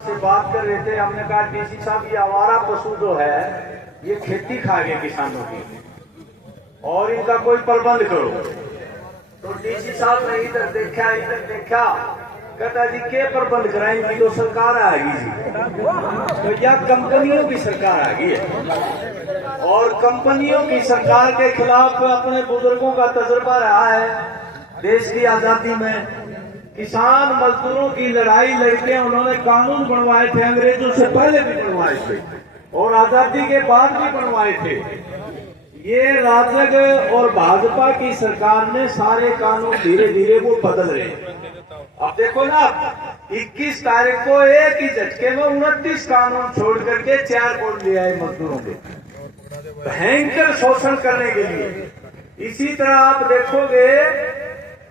से बात कर रहे थे, हमने कहा डीसी साहब ये आवारा पशु जो है ये खेती खा गए किसानों की और इनका कोई प्रबंध करो। तो डीसी साहब ने इधर देखा कहता जी के प्रबंध कराएंगे, तो सरकार आएगी जी। तो यह कंपनियों की सरकार आ गई है और कंपनियों की सरकार के खिलाफ अपने बुजुर्गों का तजुर्बा रहा है। देश की आजादी में किसान मजदूरों की लड़ाई लड़के उन्होंने कानून बनवाए थे, अंग्रेजों से पहले भी बनवाए थे और आजादी के बाद भी बनवाए थे। ये राजग और भाजपा की सरकार ने सारे कानून धीरे धीरे वो बदल रहे हैं। अब देखो ना, 21 तारीख को एक ही झटके में 29 कानून छोड़ करके 4 कोड ले आए मजदूरों के भयंकर शोषण करने के लिए। इसी तरह आप देखोगे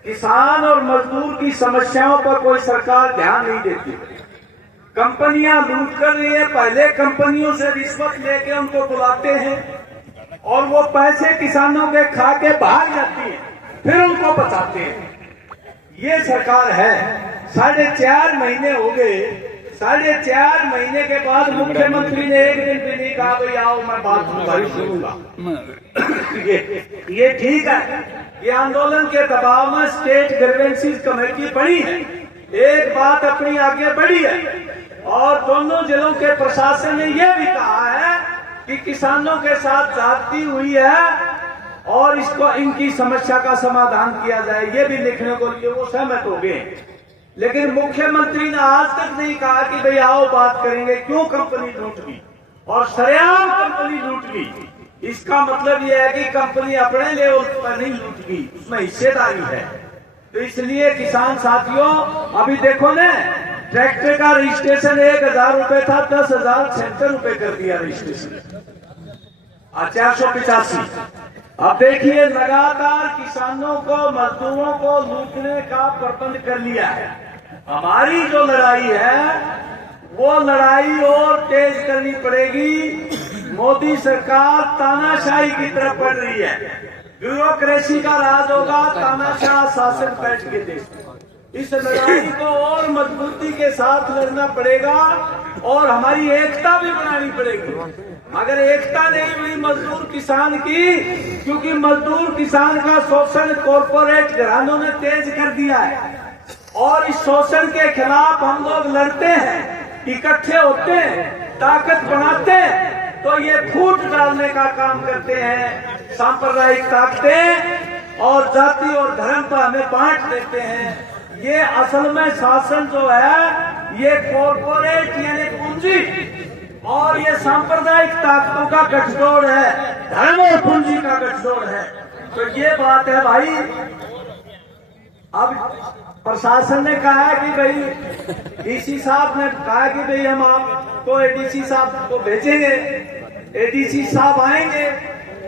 किसान और मजदूर की समस्याओं पर कोई सरकार ध्यान नहीं देती। कंपनियां लूट कर रही है, पहले कंपनियों से रिश्वत लेके उनको बुलाते हैं और वो पैसे किसानों के खा के भाग जाती है, फिर उनको बचाते हैं। ये सरकार है। 4.5 महीने हो गए, 4.5 महीने के बाद मुख्यमंत्री ने एक दिन भी नहीं कहा भाई आओ मैं बात सुनूंगा। ये ठीक है, ये आंदोलन के दबाव में स्टेट ग्रीवेंसीज कमेटी पड़ी है, एक बात अपनी आगे बढ़ी है और दोनों जिलों के प्रशासन ने यह भी कहा है कि किसानों के साथ ज्यादती हुई है और इसको इनकी समस्या का समाधान किया जाए, ये भी लिखने को लिए वो सहमत हो गए। लेकिन मुख्यमंत्री ने आज तक नहीं कहा कि भाई आओ बात करेंगे क्यों कंपनी लूट गई और सरेआम कंपनी लूट गई। इसका मतलब यह है कि कंपनी अपने लेवल पर नहीं लूट गई, उसमें हिस्सेदारी है। तो इसलिए किसान साथियों अभी देखो ना, ट्रैक्टर का रजिस्ट्रेशन 1000 रुपए था, 10,076 रुपए कर दिया रजिस्ट्रेशन, 485। अब देखिए लगातार किसानों को मजदूरों को लूटने का प्रबंध कर लिया है। हमारी जो लड़ाई है वो लड़ाई और तेज करनी पड़ेगी। मोदी सरकार तानाशाही की तरफ बढ़ रही है, ब्यूरोक्रेसी का राज होगा, तानाशाह शासन बैठ के देश में। इस लड़ाई को और मजबूती के साथ लड़ना पड़ेगा और हमारी एकता भी बनानी पड़ेगी। अगर एकता नहीं हुई मजदूर किसान की, क्योंकि मजदूर किसान का शोषण कॉरपोरेट घरानों ने तेज कर दिया है और इस शोषण के खिलाफ हम लोग लड़ते हैं, इकट्ठे होते हैं, ताकत बनाते हैं, तो ये फूट डालने का काम करते हैं। सांप्रदायिक ताकतें और जाति और धर्म पर हमें बांट देते हैं। ये असल में शासन जो है ये कॉरपोरेट यानी पूंजी और ये सांप्रदायिक ताकतों का गठजोड़ है, धर्म और पूंजी का गठजोड़ है। तो ये बात है भाई। अब प्रशासन ने कहा है कि भाई डीसी साहब ने कहा कि भाई हम आपको एडीसी साहब को भेजेंगे, एडीसी साहब आएंगे,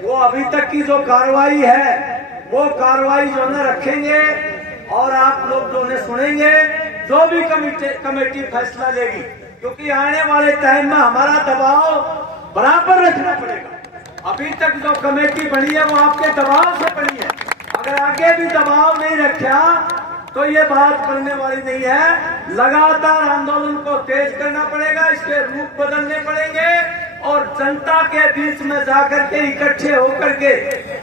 वो अभी तक की जो कार्रवाई है वो कार्रवाई जो है रखेंगे और आप लोग जो है सुनेंगे, जो भी कमेटी फैसला लेगी, क्योंकि आने वाले टाइम में हमारा दबाव बराबर रखना पड़ेगा। अभी तक जो कमेटी बनी है वो आपके दबाव से बनी है, अगर आगे भी दबाव नहीं रखा तो ये बात करने वाली नहीं है। लगातार आंदोलन को तेज करना पड़ेगा, इसके रूप बदलने पड़ेंगे और जनता के बीच में जाकर के इकट्ठे होकर के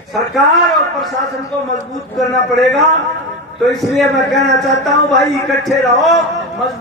सरकार और प्रशासन को मजबूत करना पड़ेगा। तो इसलिए मैं कहना चाहता हूं भाई इकट्ठे रहो, मजबूत